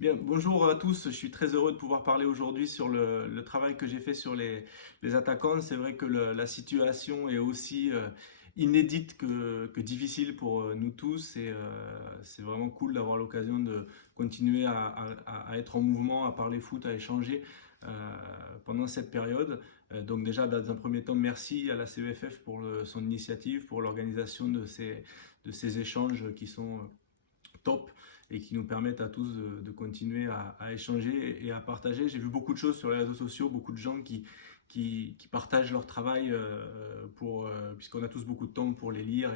Bien, bonjour à tous. Je suis très heureux de pouvoir parler aujourd'hui sur le travail que j'ai fait sur les attaquants. C'est vrai que la situation est aussi inédite que difficile pour nous tous et c'est vraiment cool d'avoir l'occasion de continuer à être en mouvement, à parler foot, à échanger pendant cette période. Donc déjà, dans un premier temps, merci à la CEFF pour son initiative, pour l'organisation de ces échanges qui sont top et qui nous permettent à tous de continuer à échanger et à partager. J'ai vu beaucoup de choses sur les réseaux sociaux, beaucoup de gens qui partagent leur travail puisqu'on a tous beaucoup de temps pour les lire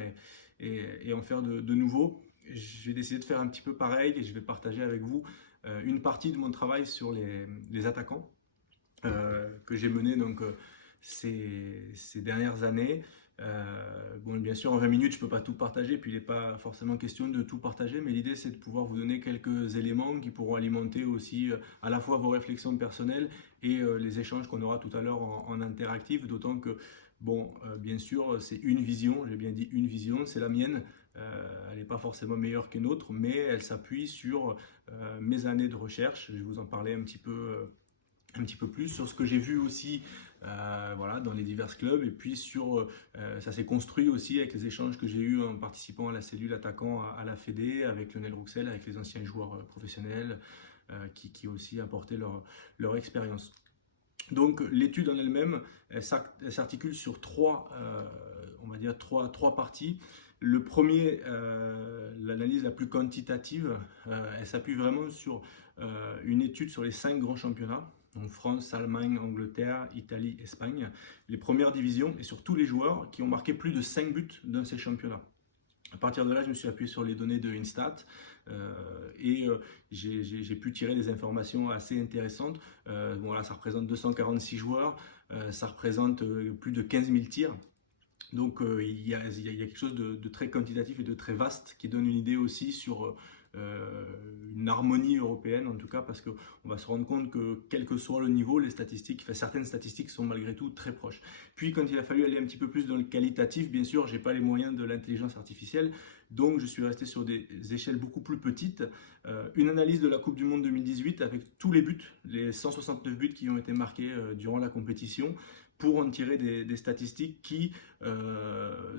et en faire de nouveaux. Je vais décider de faire un petit peu pareil et je vais partager avec vous une partie de mon travail sur les attaquants que j'ai mené ces dernières années. Bon, bien sûr, en 20 minutes, je ne peux pas tout partager, puis il n'est pas forcément question de tout partager, mais l'idée, c'est de pouvoir vous donner quelques éléments qui pourront alimenter aussi à la fois vos réflexions personnelles et les échanges qu'on aura tout à l'heure en interactif, d'autant que, bon, bien sûr, c'est une vision, j'ai bien dit une vision, c'est la mienne. Elle n'est pas forcément meilleure qu'une autre, mais elle s'appuie sur mes années de recherche. Je vais vous en parler un petit peu plus sur ce que j'ai vu aussi voilà, dans les divers clubs et puis ça s'est construit aussi avec les échanges que j'ai eus en participant à la cellule attaquant à la Fédé avec Lionel Rouxel, avec les anciens joueurs professionnels qui ont aussi apporté leur expérience. Donc l'étude en elle-même, elle s'articule sur on va dire trois parties. Le premier, l'analyse la plus quantitative, elle s'appuie vraiment sur une étude sur les 5 grands championnats, donc France, Allemagne, Angleterre, Italie, Espagne, les premières divisions et sur tous les joueurs qui ont marqué plus de 5 buts dans ces championnats. À partir de là, je me suis appuyé sur les données de Instat et j'ai pu tirer des informations assez intéressantes. Bon, là, ça représente 246 joueurs, ça représente plus de 15 000 tirs. Donc il y a quelque chose de très quantitatif et de très vaste qui donne une idée aussi sur une harmonie européenne en tout cas, parce qu'on va se rendre compte que quel que soit le niveau, les statistiques, enfin, certaines statistiques sont malgré tout très proches. Puis quand il a fallu aller un petit peu plus dans le qualitatif, bien sûr, j'ai pas les moyens de l'intelligence artificielle, donc je suis resté sur des échelles beaucoup plus petites. Une analyse de la Coupe du Monde 2018 avec tous les buts, les 169 buts qui ont été marqués durant la compétition, pour en tirer des statistiques qui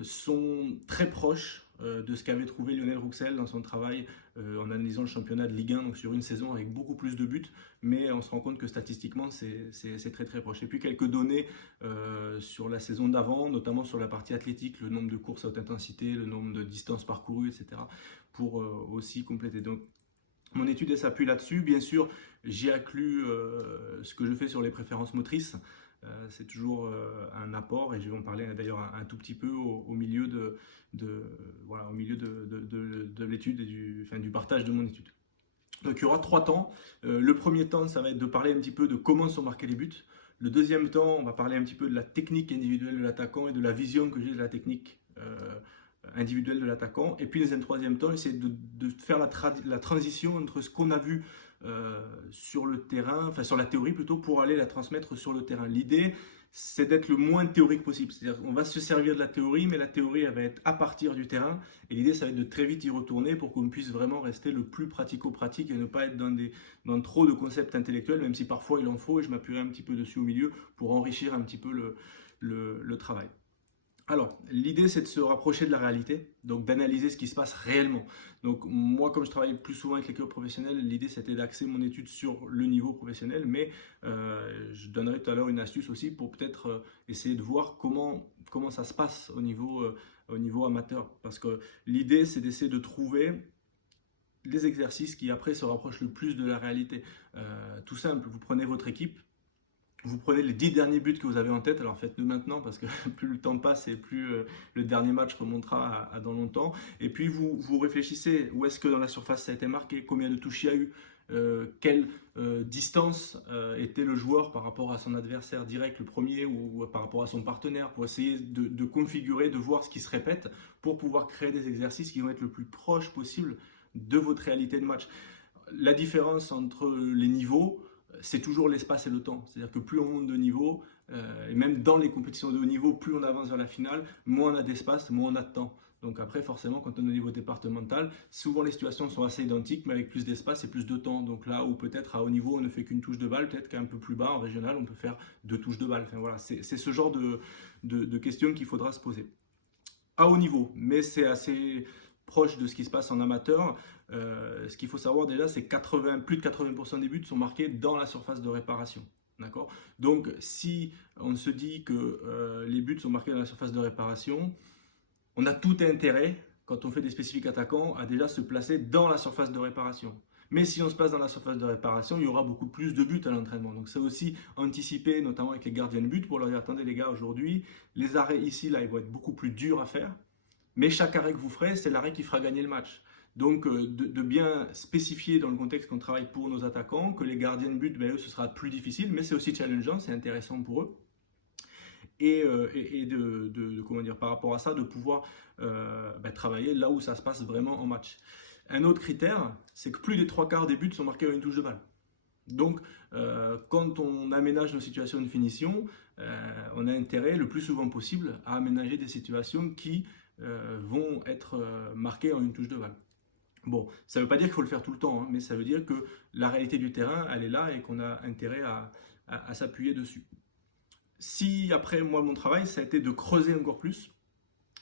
sont très proches de ce qu'avait trouvé Lionel Rouxel dans son travail en analysant le championnat de Ligue 1, donc sur une saison avec beaucoup plus de buts, mais on se rend compte que statistiquement c'est très très proche. Et puis quelques données sur la saison d'avant, notamment sur la partie athlétique, le nombre de courses à haute intensité, le nombre de distances parcourues, etc., pour aussi compléter. Donc mon étude elle s'appuie là-dessus. Bien sûr, j'ai inclus ce que je fais sur les préférences motrices. C'est toujours un apport et je vais en parler d'ailleurs un tout petit peu au milieu voilà, au milieu de l'étude et du partage de mon étude. Donc il y aura 3 temps. Le premier temps, ça va être de parler un petit peu de comment sont marqués les buts. Le deuxième temps, on va parler un petit peu de la technique individuelle de l'attaquant et de la vision que j'ai de la technique individuelle de l'attaquant. Et puis, dans un troisième temps, essayer de faire la transition entre ce qu'on a vu sur le terrain, enfin sur la théorie plutôt, pour aller la transmettre sur le terrain. L'idée, c'est d'être le moins théorique possible. C'est-à-dire qu'on va se servir de la théorie, mais la théorie, elle va être à partir du terrain. Et l'idée, ça va être de très vite y retourner pour qu'on puisse vraiment rester le plus pratico-pratique et ne pas être dans trop de concepts intellectuels, même si parfois il en faut, et je m'appuierai un petit peu dessus au milieu pour enrichir un petit peu le travail. Alors, l'idée, c'est de se rapprocher de la réalité, donc d'analyser ce qui se passe réellement. Donc, moi, comme je travaille plus souvent avec les clubs professionnels, l'idée, c'était d'axer mon étude sur le niveau professionnel, mais je donnerai tout à l'heure une astuce aussi pour peut-être essayer de voir comment ça se passe au niveau amateur. Parce que l'idée, c'est d'essayer de trouver les exercices qui, après, se rapprochent le plus de la réalité. Tout simple, vous prenez votre équipe, vous prenez les 10 derniers buts que vous avez en tête, alors faites-le maintenant parce que plus le temps passe et plus le dernier match remontera à dans longtemps. Et puis vous réfléchissez où est-ce que dans la surface ça a été marqué, combien de touches il y a eu, quelle distance était le joueur par rapport à son adversaire direct, le premier, ou par rapport à son partenaire, pour essayer de configurer, de voir ce qui se répète, pour pouvoir créer des exercices qui vont être le plus proche possible de votre réalité de match. La différence entre les niveaux, c'est toujours l'espace et le temps. C'est-à-dire que plus on monte de niveau, et même dans les compétitions de haut niveau, plus on avance vers la finale, moins on a d'espace, moins on a de temps. Donc après, forcément, quand on est au niveau départemental, souvent les situations sont assez identiques, mais avec plus d'espace et plus de temps. Donc là où peut-être à haut niveau, on ne fait qu'une touche de balle, peut-être qu'un peu plus bas, en régional, on peut faire 2 touches de balle. Enfin voilà, c'est ce genre de questions qu'il faudra se poser. À haut niveau, mais c'est assez proche de ce qui se passe en amateur. Ce qu'il faut savoir déjà, c'est que plus de 80% des buts sont marqués dans la surface de réparation. D'accord. Donc, si on se dit que les buts sont marqués dans la surface de réparation, on a tout intérêt, quand on fait des spécifiques attaquants, à déjà se placer dans la surface de réparation. Mais si on se place dans la surface de réparation, il y aura beaucoup plus de buts à l'entraînement. Donc c'est aussi anticiper, notamment avec les gardiens de but, pour leur dire, attendez les gars, aujourd'hui, les arrêts ici, là, ils vont être beaucoup plus durs à faire. Mais chaque arrêt que vous ferez, c'est l'arrêt qui fera gagner le match. Donc de bien spécifier dans le contexte qu'on travaille pour nos attaquants, que les gardiens de but, ben, eux, ce sera plus difficile, mais c'est aussi challengeant, c'est intéressant pour eux. Et comment dire, par rapport à ça, de pouvoir travailler là où ça se passe vraiment en match. Un autre critère, c'est que plus des 3/4 des buts sont marqués à une touche de balle. Donc, quand on aménage nos situations de finition, on a intérêt le plus souvent possible à aménager des situations qui vont être marquées en une touche de balle. Bon, ça ne veut pas dire qu'il faut le faire tout le temps, hein, mais ça veut dire que la réalité du terrain, elle est là et qu'on a intérêt à s'appuyer dessus. Si après, moi, mon travail, ça a été de creuser encore plus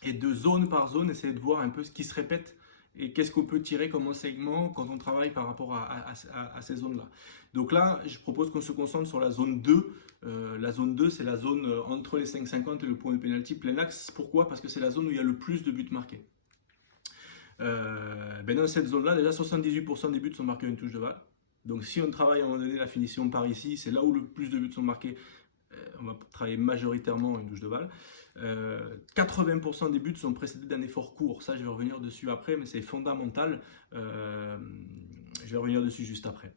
et de zone par zone, essayer de voir un peu ce qui se répète et qu'est-ce qu'on peut tirer comme enseignement quand on travaille par rapport à ces zones-là. Donc là, je propose qu'on se concentre sur la zone 2. La zone 2, c'est la zone entre les 5,50 et le point de pénalty plein axe. Pourquoi? Parce que c'est la zone où il y a le plus de buts marqués. Dans cette zone-là, déjà 78% des buts sont marqués à une touche de balle. Donc si on travaille à un moment donné la finition par ici, c'est là où le plus de buts sont marqués. On va travailler majoritairement une touche de balle. 80% des buts sont précédés d'un effort court. Ça, je vais revenir dessus après, mais c'est fondamental. Je vais revenir dessus juste après.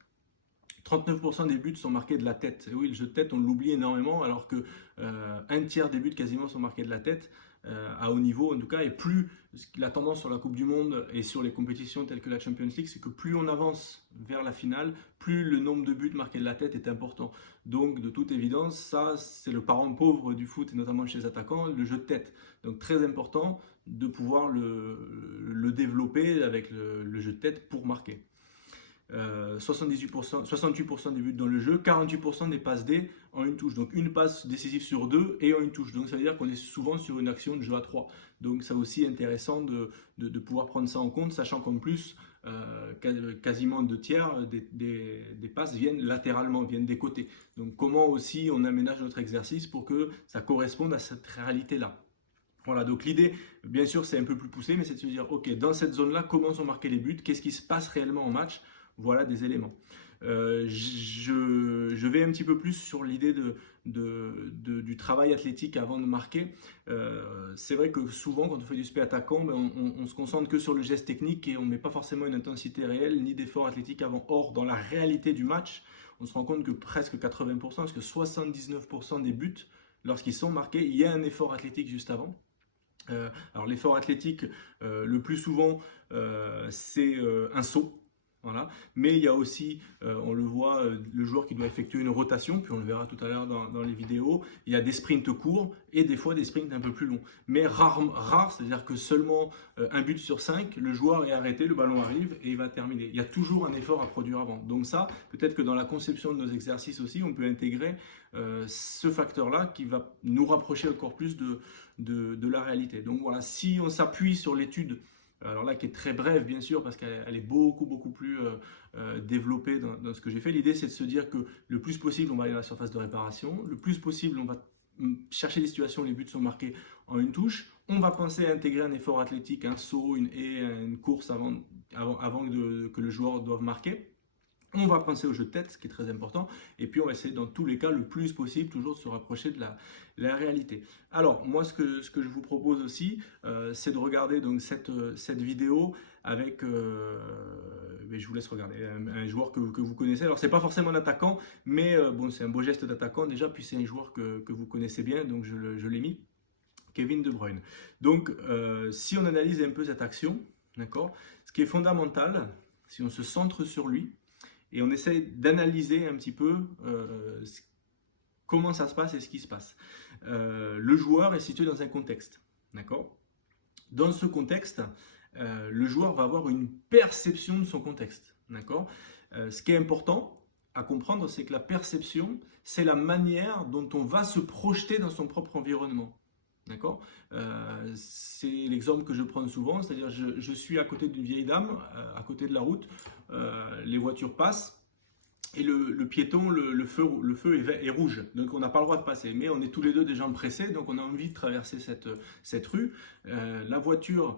39% des buts sont marqués de la tête. Et oui, le jeu de tête, on l'oublie énormément, alors que un tiers des buts quasiment sont marqués de la tête, à haut niveau en tout cas. Et plus la tendance sur la Coupe du Monde et sur les compétitions telles que la Champions League, c'est que plus on avance vers la finale, plus le nombre de buts marqués de la tête est important. Donc, de toute évidence, ça, c'est le parent pauvre du foot, et notamment chez les attaquants, le jeu de tête. Donc, très important de pouvoir le développer avec le jeu de tête pour marquer. 68% des buts dans le jeu, 48% des passes D en une touche. Donc une passe décisive sur 2 et en une touche. Donc ça veut dire qu'on est souvent sur une action de jeu à 3. Donc c'est aussi intéressant de pouvoir prendre ça en compte, sachant qu'en plus, quasiment 2/3 des passes viennent latéralement, viennent des côtés. Donc comment aussi on aménage notre exercice pour que ça corresponde à cette réalité-là. Voilà, donc l'idée, bien sûr, c'est un peu plus poussé, mais c'est de se dire, ok, dans cette zone-là, comment sont marqués les buts? Qu'est-ce qui se passe réellement en match? Voilà des éléments. Je vais un petit peu plus sur l'idée du travail athlétique avant de marquer. C'est vrai que souvent, quand on fait du spé attaquant, on se concentre que sur le geste technique et on ne met pas forcément une intensité réelle ni d'effort athlétique avant. Or, dans la réalité du match, on se rend compte que presque 80%, parce que 79% des buts, lorsqu'ils sont marqués, il y a un effort athlétique juste avant. Alors l'effort athlétique, le plus souvent, c'est un saut. Voilà. Mais il y a aussi, on le voit, le joueur qui doit effectuer une rotation, puis on le verra tout à l'heure dans les vidéos. Il y a des sprints courts et des fois des sprints un peu plus longs. Mais rare, c'est-à-dire que seulement un but sur 5, le joueur est arrêté, le ballon arrive et il va terminer. Il y a toujours un effort à produire avant. Donc ça, peut-être que dans la conception de nos exercices aussi, on peut intégrer ce facteur-là qui va nous rapprocher encore plus de la réalité. Donc voilà, si on s'appuie sur l'étude, alors là qui est très brève bien sûr parce qu'elle est beaucoup plus développée dans ce que j'ai fait. L'idée c'est de se dire que le plus possible on va aller à la surface de réparation, le plus possible on va chercher des situations où les buts sont marqués en une touche, on va penser à intégrer un effort athlétique, un saut, une course avant que le joueur doive marquer. On va penser au jeu de tête, ce qui est très important, et puis on va essayer dans tous les cas le plus possible toujours de se rapprocher de la réalité. Alors moi ce que je vous propose aussi, c'est de regarder donc cette vidéo avec, mais je vous laisse regarder, un joueur que vous connaissez. Alors c'est pas forcément un attaquant, mais bon c'est un beau geste d'attaquant déjà, puis c'est un joueur que vous connaissez bien, donc je l'ai mis, Kevin De Bruyne. Donc si on analyse un peu cette action, d'accord, ce qui est fondamental, si on se centre sur lui, et on essaye d'analyser un petit peu comment ça se passe et ce qui se passe. Le joueur est situé dans un contexte, d'accord? Dans ce contexte, le joueur va avoir une perception de son contexte. D'accord? Ce qui est important à comprendre, c'est que la perception, c'est la manière dont on va se projeter dans son propre environnement. D'accord? C'est l'exemple que je prends souvent, c'est-à-dire je suis à côté d'une vieille dame, à côté de la route, les voitures passent, et le piéton, le feu est rouge, donc on n'a pas le droit de passer. Mais on est tous les deux des gens pressés, donc on a envie de traverser cette rue. La voiture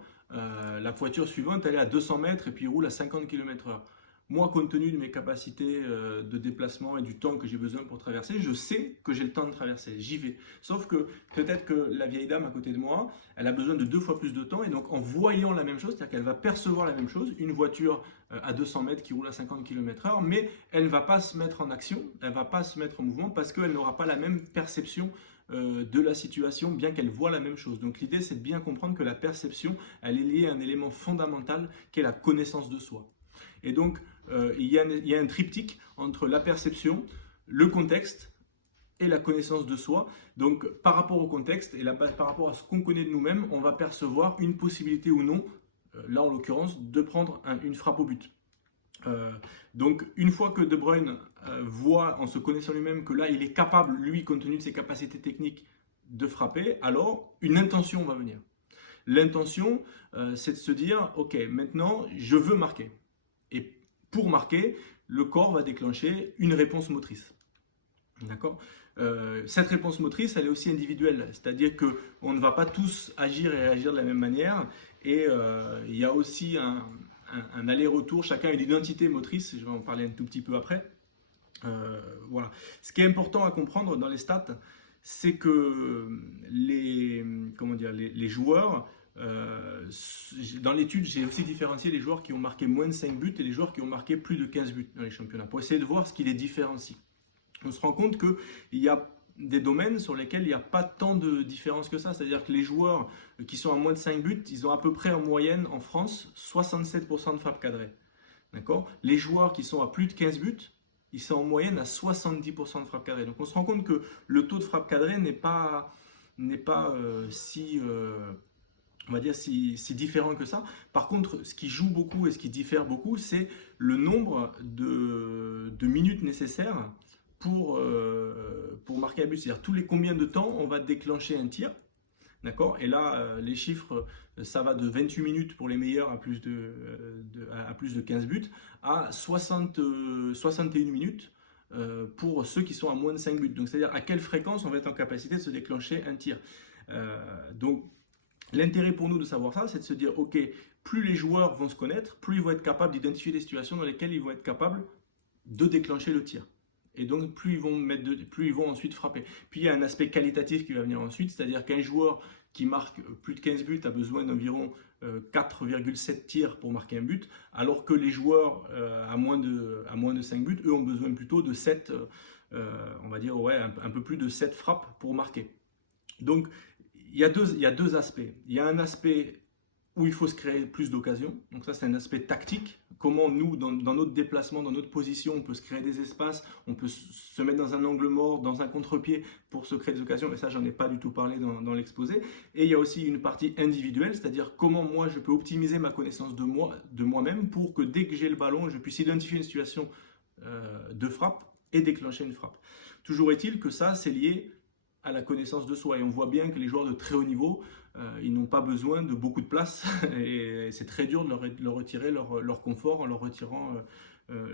suivante, elle est à 200 mètres et puis il roule à 50 km/h. Moi, compte tenu de mes capacités de déplacement et du temps que j'ai besoin pour traverser, je sais que j'ai le temps de traverser, j'y vais. Sauf que peut-être que la vieille dame à côté de moi, elle a besoin de 2 fois plus de temps, et donc en voyant la même chose, c'est-à-dire qu'elle va percevoir la même chose, une voiture à 200 mètres qui roule à 50 km/h, mais elle ne va pas se mettre en action, elle ne va pas se mettre en mouvement parce qu'elle n'aura pas la même perception de la situation, bien qu'elle voit la même chose. Donc l'idée, c'est de bien comprendre que la perception, elle est liée à un élément fondamental qui est la connaissance de soi. Et donc, il y a un triptyque entre la perception, le contexte et la connaissance de soi. Donc, par rapport au contexte et par rapport à ce qu'on connaît de nous-mêmes, on va percevoir une possibilité ou non, là en l'occurrence, de prendre une frappe au but. Donc, une fois que De Bruyne voit, en se connaissant lui-même, que là, il est capable, lui, compte tenu de ses capacités techniques, de frapper, alors une intention va venir. L'intention, c'est de se dire, ok, maintenant, je veux marquer. Et pour marquer, le corps va déclencher une réponse motrice. D'accord? Cette réponse motrice, elle est aussi individuelle, c'est-à-dire qu'on ne va pas tous agir et réagir de la même manière, et il y a aussi un aller-retour, chacun a une identité motrice, je vais en parler un tout petit peu après. Voilà. Ce qui est important à comprendre dans les stats, c'est que les joueurs, dans l'étude, j'ai aussi différencié les joueurs qui ont marqué moins de 5 buts et les joueurs qui ont marqué plus de 15 buts dans les championnats, pour essayer de voir ce qui les différencie. On se rend compte qu'il y a des domaines sur lesquels il n'y a pas tant de différence que ça, c'est-à-dire que les joueurs qui sont à moins de 5 buts, ils ont à peu près en moyenne en France 67% de frappes cadrées. D'accord? Les joueurs qui sont à plus de 15 buts, ils sont en moyenne à 70% de frappes cadrées. Donc on se rend compte que le taux de frappe cadrée n'est pas on va dire si différent que ça. Par contre, ce qui joue beaucoup et ce qui diffère beaucoup, c'est le nombre de minutes nécessaires pour marquer un but. C'est-à-dire tous les combien de temps on va déclencher un tir. D'accord? Et là, les chiffres, ça va de 28 minutes pour les meilleurs à plus de 15 buts, à 61 minutes pour ceux qui sont à moins de 5 buts. Donc, c'est-à-dire à quelle fréquence on va être en capacité de se déclencher un tir. Donc, l'intérêt pour nous de savoir ça, c'est de se dire, ok, plus les joueurs vont se connaître, plus ils vont être capables d'identifier des situations dans lesquelles ils vont être capables de déclencher le tir. Et donc, plus ils vont ensuite frapper. Puis, il y a un aspect qualitatif qui va venir ensuite, c'est-à-dire qu'un joueur qui marque plus de 15 buts a besoin d'environ 4,7 tirs pour marquer un but, alors que les joueurs à moins de 5 buts, eux, ont besoin plutôt de 7, on va dire, ouais, un peu plus de 7 frappes pour marquer. Donc, il y a deux aspects. Il y a un aspect où il faut se créer plus d'occasions. Donc ça, c'est un aspect tactique. Comment nous, dans notre déplacement, dans notre position, on peut se créer des espaces, on peut se mettre dans un angle mort, dans un contre-pied pour se créer des occasions. Et ça, j'en ai pas du tout parlé dans l'exposé. Et il y a aussi une partie individuelle, c'est-à-dire comment moi, je peux optimiser ma connaissance de moi-même pour que dès que j'ai le ballon, je puisse identifier une situation de frappe et déclencher une frappe. Toujours est-il que ça, c'est lié à la connaissance de soi. Et on voit bien que les joueurs de très haut niveau, ils n'ont pas besoin de beaucoup de place et c'est très dur de leur retirer leur confort en leur retirant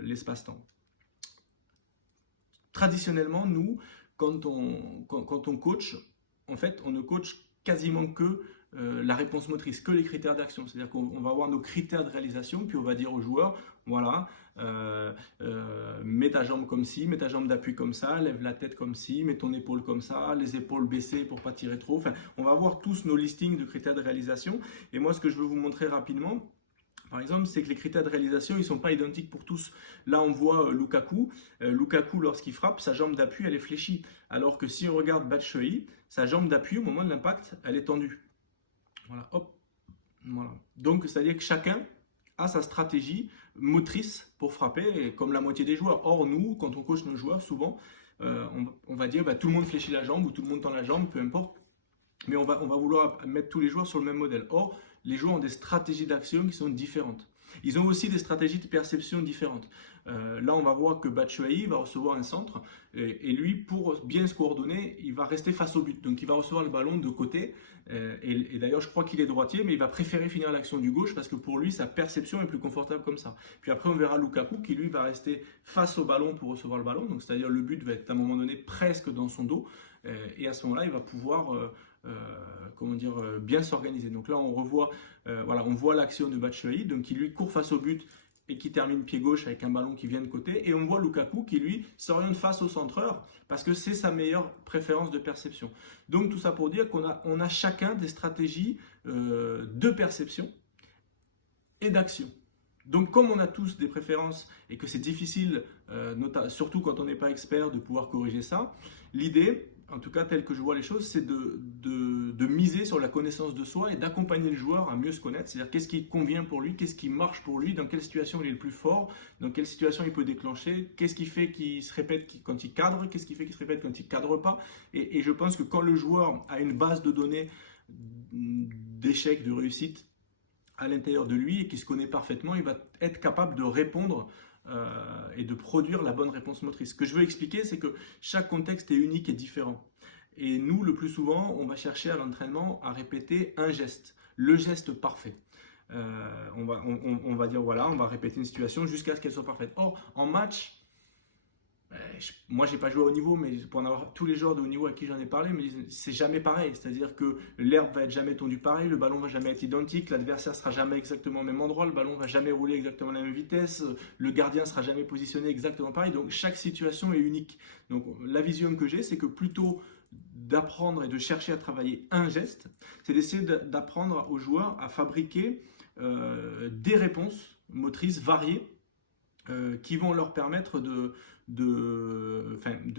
l'espace-temps. Traditionnellement, nous, quand on coach, en fait, on ne coach quasiment que la réponse motrice, que les critères d'action. C'est-à-dire qu'on va avoir nos critères de réalisation, puis on va dire aux joueurs, voilà, mets ta jambe comme ci, mets ta jambe d'appui comme ça, lève la tête comme ci, mets ton épaule comme ça, les épaules baissées pour pas tirer trop. Enfin, on va avoir tous nos listings de critères de réalisation. Et moi, ce que je veux vous montrer rapidement, par exemple, c'est que les critères de réalisation, ils ne sont pas identiques pour tous. Là, on voit Lukaku. Lukaku, lorsqu'il frappe, sa jambe d'appui, elle est fléchie. Alors que si on regarde Batshuayi, sa jambe d'appui, au moment de l'impact, elle est tendue. Voilà, hop. Voilà. Donc, c'est-à-dire que chacun a sa stratégie motrice pour frapper, et comme la moitié des joueurs. Or, nous, quand on coach nos joueurs, souvent, on va dire tout le monde fléchit la jambe ou tout le monde tend la jambe, peu importe. Mais on va vouloir mettre tous les joueurs sur le même modèle. Or, les joueurs ont des stratégies d'action qui sont différentes. Ils ont aussi des stratégies de perception différentes. Là, on va voir que Batshuayi va recevoir un centre et lui, pour bien se coordonner, il va rester face au but. Donc, il va recevoir le ballon de côté. Et d'ailleurs, je crois qu'il est droitier, mais il va préférer finir l'action du gauche parce que pour lui, sa perception est plus confortable comme ça. Puis après, on verra Lukaku qui, lui, va rester face au ballon pour recevoir le ballon. Donc, c'est-à-dire le but va être à un moment donné presque dans son dos. Et à ce moment-là, il va pouvoir bien s'organiser. Donc là, on revoit, on voit l'action de Batshuayi, donc qui lui court face au but et qui termine pied gauche avec un ballon qui vient de côté. Et on voit Lukaku qui lui s'oriente face au centreur parce que c'est sa meilleure préférence de perception. Donc tout ça pour dire qu'on a chacun des stratégies de perception et d'action. Donc comme on a tous des préférences et que c'est difficile, surtout quand on n'est pas expert, de pouvoir corriger ça, l'idée, en tout cas telle que je vois les choses, c'est de miser sur la connaissance de soi et d'accompagner le joueur à mieux se connaître, c'est-à-dire qu'est-ce qui convient pour lui, qu'est-ce qui marche pour lui, dans quelle situation il est le plus fort, dans quelle situation il peut déclencher, qu'est-ce qui fait qu'il se répète quand il cadre, qu'est-ce qui fait qu'il se répète quand il ne cadre pas. Et je pense que quand le joueur a une base de données d'échecs, de réussite à l'intérieur de lui et qui se connaît parfaitement, il va être capable de répondre et de produire la bonne réponse motrice. Ce que je veux expliquer, c'est que chaque contexte est unique et différent. Et nous, le plus souvent, on va chercher à l'entraînement à répéter un geste, le geste parfait. On va dire, voilà, on va répéter une situation jusqu'à ce qu'elle soit parfaite. Or, en match, moi, je n'ai pas joué au haut niveau, mais pour en avoir tous les joueurs de haut niveau à qui j'en ai parlé, me disent c'est jamais pareil. C'est-à-dire que l'herbe va être jamais tondue pareil, le ballon va jamais être identique, l'adversaire sera jamais exactement au même endroit, le ballon va jamais rouler exactement à la même vitesse, le gardien sera jamais positionné exactement pareil. Donc chaque situation est unique. Donc la vision que j'ai, c'est que plutôt d'apprendre et de chercher à travailler un geste, c'est d'essayer d'apprendre aux joueurs à fabriquer des réponses motrices variées qui vont leur permettre de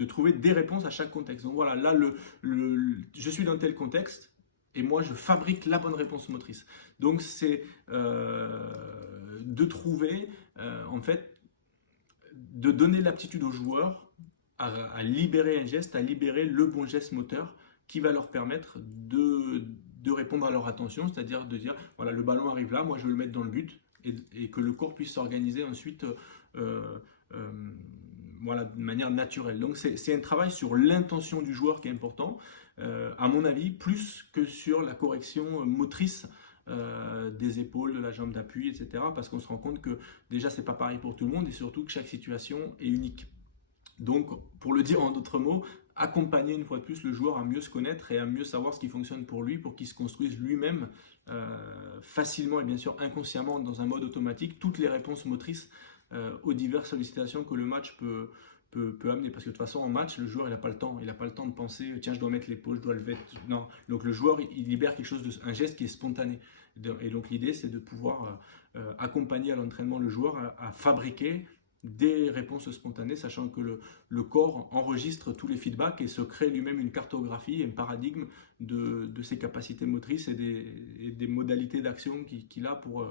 trouver des réponses à chaque contexte. Donc voilà, là, je suis dans tel contexte et moi, je fabrique la bonne réponse motrice. Donc c'est de trouver, en fait, de donner l'aptitude aux joueurs à libérer un geste, à libérer le bon geste moteur qui va leur permettre de répondre à leur attention, c'est-à-dire de dire, voilà, le ballon arrive là, moi je veux le mettre dans le but, et que le corps puisse s'organiser ensuite de manière naturelle. Donc c'est un travail sur l'intention du joueur qui est important, à mon avis, plus que sur la correction motrice des épaules, de la jambe d'appui, etc. Parce qu'on se rend compte que déjà c'est pas pareil pour tout le monde et surtout que chaque situation est unique. Donc, pour le dire en d'autres mots, accompagner une fois de plus le joueur à mieux se connaître et à mieux savoir ce qui fonctionne pour lui, pour qu'il se construise lui-même facilement et bien sûr inconsciemment dans un mode automatique toutes les réponses motrices aux diverses sollicitations que le match peut amener. Parce que de toute façon, en match, le joueur il n'a pas le temps. Il n'a pas le temps de penser tiens, je dois mettre l'épaule, je dois le mettre. Non. Donc le joueur il libère quelque chose, un geste qui est spontané. Et donc l'idée c'est de pouvoir accompagner à l'entraînement le joueur à fabriquer des réponses spontanées, sachant que le corps enregistre tous les feedbacks et se crée lui-même une cartographie, un paradigme de ses capacités motrices et des modalités d'action qu'il a pour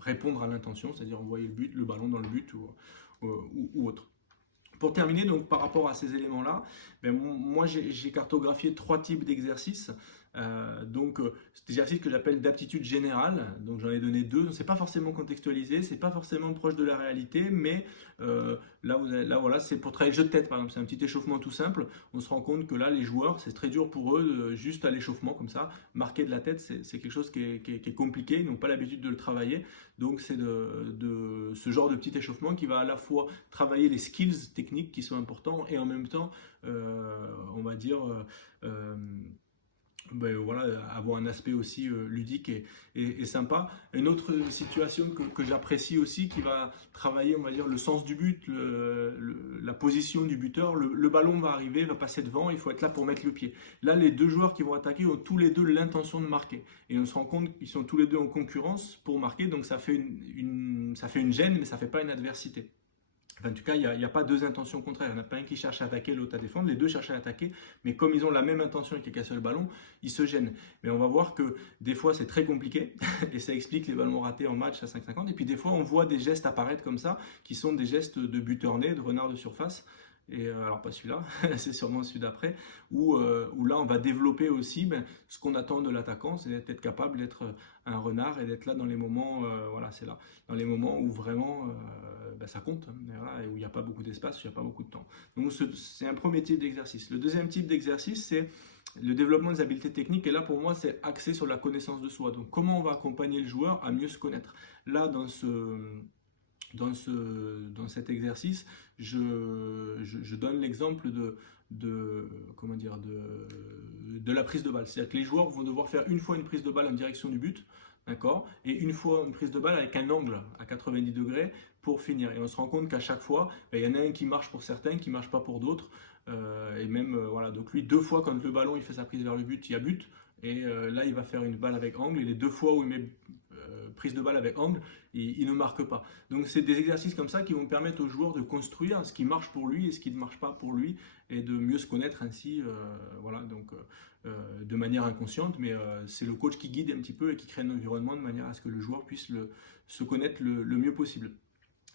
répondre à l'intention, c'est-à-dire envoyer le ballon dans le but ou autre. Pour terminer, donc par rapport à ces éléments-là, moi j'ai cartographié 3 types d'exercices. Cet exercice que j'appelle d'aptitude générale, donc j'en ai donné 2. C'est pas forcément contextualisé, c'est pas forcément proche de la réalité, mais là voilà, c'est pour travailler le jeu de tête par exemple. C'est un petit échauffement tout simple. On se rend compte que là les joueurs, c'est très dur pour eux juste à l'échauffement comme ça, marquer de la tête, c'est quelque chose qui est compliqué, ils n'ont pas l'habitude de le travailler. Donc c'est de ce genre de petit échauffement qui va à la fois travailler les skills techniques qui sont importants et en même temps, on va dire avoir un aspect aussi ludique et sympa. Une autre situation que j'apprécie aussi, qui va travailler, on va dire, le sens du but, la position du buteur. Le ballon va arriver, va passer devant, il faut être là pour mettre le pied. Là, les deux joueurs qui vont attaquer ont tous les deux l'intention de marquer. Et on se rend compte qu'ils sont tous les deux en concurrence pour marquer, donc ça fait une gêne, mais ça ne fait pas une adversité. En tout cas, il n'y a pas deux intentions contraires. Il n'y en a pas un qui cherche à attaquer, l'autre à défendre. Les deux cherchent à attaquer, mais comme ils ont la même intention et qu'ils cassent le ballon, ils se gênent. Mais on va voir que des fois, c'est très compliqué et ça explique les ballons ratés en match à 5,50. Et puis des fois, on voit des gestes apparaître comme ça, qui sont des gestes de buteur né, de renard de surface. et alors pas celui-là, c'est sûrement celui d'après, où là on va développer aussi ce qu'on attend de l'attaquant, c'est d'être capable d'être un renard et d'être là dans les moments, voilà, c'est là, dans les moments où vraiment ça compte, hein, et voilà, et où il n'y a pas beaucoup d'espace, où il n'y a pas beaucoup de temps. Donc c'est un premier type d'exercice. Le deuxième type d'exercice, c'est le développement des habiletés techniques, et là pour moi c'est axé sur la connaissance de soi. Donc comment on va accompagner le joueur à mieux se connaître. Là dans cet exercice, je donne l'exemple comment dire, de la prise de balle. C'est-à-dire que les joueurs vont devoir faire une fois une prise de balle en direction du but, d'accord, et une fois une prise de balle avec un angle à 90 degrés pour finir. Et on se rend compte qu'à chaque fois, il y en a un qui marche pour certains, qui ne marche pas pour d'autres. Et même, voilà, donc lui, deux fois quand le ballon il fait sa prise vers le but, il y a but. Et là, il va faire une balle avec angle. Et les deux fois où il met prise de balle avec angle, il ne marque pas. Donc c'est des exercices comme ça qui vont permettre aux joueurs de construire ce qui marche pour lui et ce qui ne marche pas pour lui, et de mieux se connaître ainsi, voilà, donc de manière inconsciente, mais c'est le coach qui guide un petit peu et qui crée un environnement de manière à ce que le joueur puisse se connaître le mieux possible.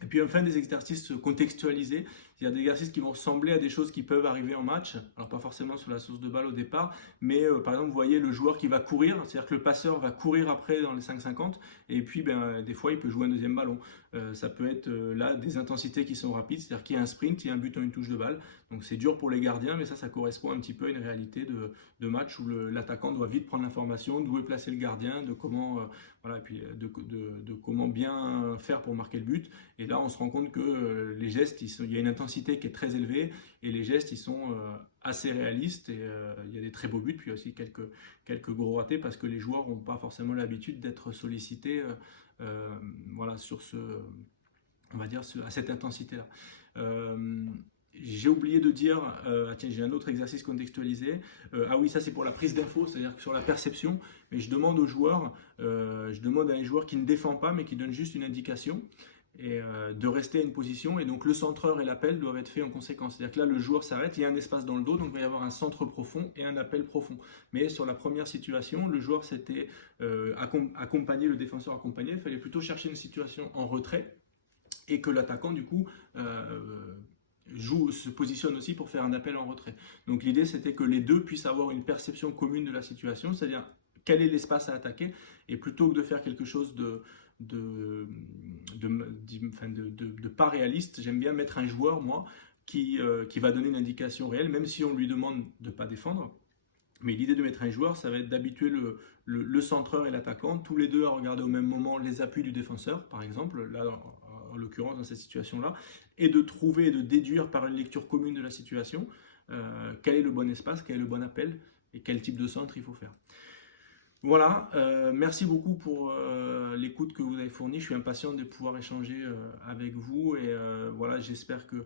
Et puis enfin des exercices contextualisés, il y a des exercices qui vont ressembler à des choses qui peuvent arriver en match, alors pas forcément sur la source de balle au départ, mais par exemple vous voyez le joueur qui va courir, c'est-à-dire que le passeur va courir après dans les 5,50, et puis des fois il peut jouer un deuxième ballon. Ça peut être là des intensités qui sont rapides, c'est-à-dire qu'il y a un sprint, il y a un but en une touche de balle, donc c'est dur pour les gardiens, mais ça correspond un petit peu à une réalité de match où l'attaquant doit vite prendre l'information, d'où est placé le gardien, de comment, voilà, et puis de comment bien faire pour marquer le but. Et là, on se rend compte que les gestes, il y a une intensité qui est très élevée, et les gestes, ils sont assez réalistes, et il y a des très beaux buts, puis aussi quelques gros ratés, parce que les joueurs n'ont pas forcément l'habitude d'être sollicités voilà, on va dire, à cette intensité-là. J'ai oublié de dire, tiens, j'ai un autre exercice contextualisé. Ah oui, ça c'est pour la prise d'info, c'est-à-dire que sur la perception, mais je demande aux joueurs, je demande à un joueur qui ne défend pas, mais qui donne juste une indication, et de rester à une position, et donc le centreur et l'appel doivent être faits en conséquence. C'est-à-dire que là le joueur s'arrête, il y a un espace dans le dos, donc il va y avoir un centre profond et un appel profond. Mais sur la première situation, le joueur s'était accompagné, le défenseur accompagné, il fallait plutôt chercher une situation en retrait, et que l'attaquant du coup se positionne aussi pour faire un appel en retrait. Donc l'idée c'était que les deux puissent avoir une perception commune de la situation, c'est-à-dire quel est l'espace à attaquer, et plutôt que de faire quelque chose de pas réaliste, j'aime bien mettre un joueur, moi, qui va donner une indication réelle, même si on lui demande de ne pas défendre. Mais l'idée de mettre un joueur, ça va être d'habituer le centreur et l'attaquant, tous les deux à regarder au même moment les appuis du défenseur, par exemple, là en l'occurrence dans cette situation-là, et de trouver et de déduire par une lecture commune de la situation quel est le bon espace, quel est le bon appel, et quel type de centre il faut faire. Voilà, merci beaucoup pour l'écoute que vous avez fournie. Je suis impatient de pouvoir échanger avec vous, et voilà, j'espère que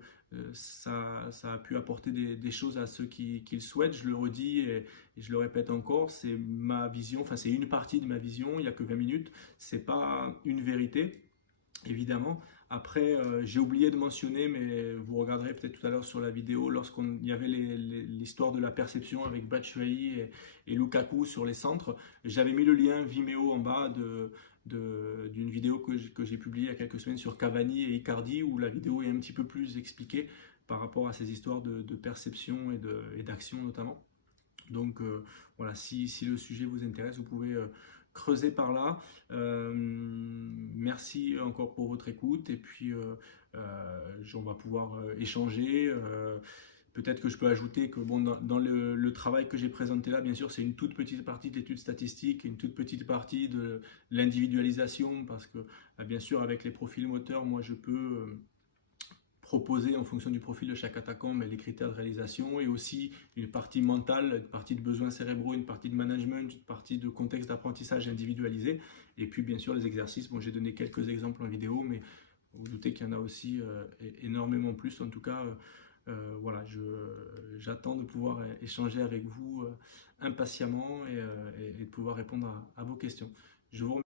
ça a pu apporter des choses à ceux qui le souhaitent. Je le redis et je le répète encore, c'est ma vision, enfin c'est une partie de ma vision, il n'y a que 20 minutes, c'est pas une vérité, évidemment. Après, j'ai oublié de mentionner, mais vous regarderez peut-être tout à l'heure sur la vidéo, lorsqu'il y avait l'histoire de la perception avec Batshuayi et Lukaku sur les centres, j'avais mis le lien Vimeo en bas d'une vidéo que j'ai publiée il y a quelques semaines sur Cavani et Icardi, où la vidéo est un petit peu plus expliquée par rapport à ces histoires de perception et d'action notamment. Donc voilà, si le sujet vous intéresse, vous pouvez creuser par là. Merci encore pour votre écoute, et puis on va pouvoir échanger. Peut-être que je peux ajouter que bon, dans le travail que j'ai présenté là, bien sûr, c'est une toute petite partie de l'étude statistique, une toute petite partie de l'individualisation, parce que bien sûr, avec les profils moteurs, moi je peux proposer en fonction du profil de chaque attaquant, mais les critères de réalisation, et aussi une partie mentale, une partie de besoins cérébraux, une partie de management, une partie de contexte d'apprentissage individualisé, et puis bien sûr les exercices. Bon, j'ai donné quelques exemples en vidéo, mais vous vous doutez qu'il y en a aussi énormément plus. En tout cas, voilà, j'attends de pouvoir échanger avec vous impatiemment, et de pouvoir répondre à vos questions. Je vous remercie.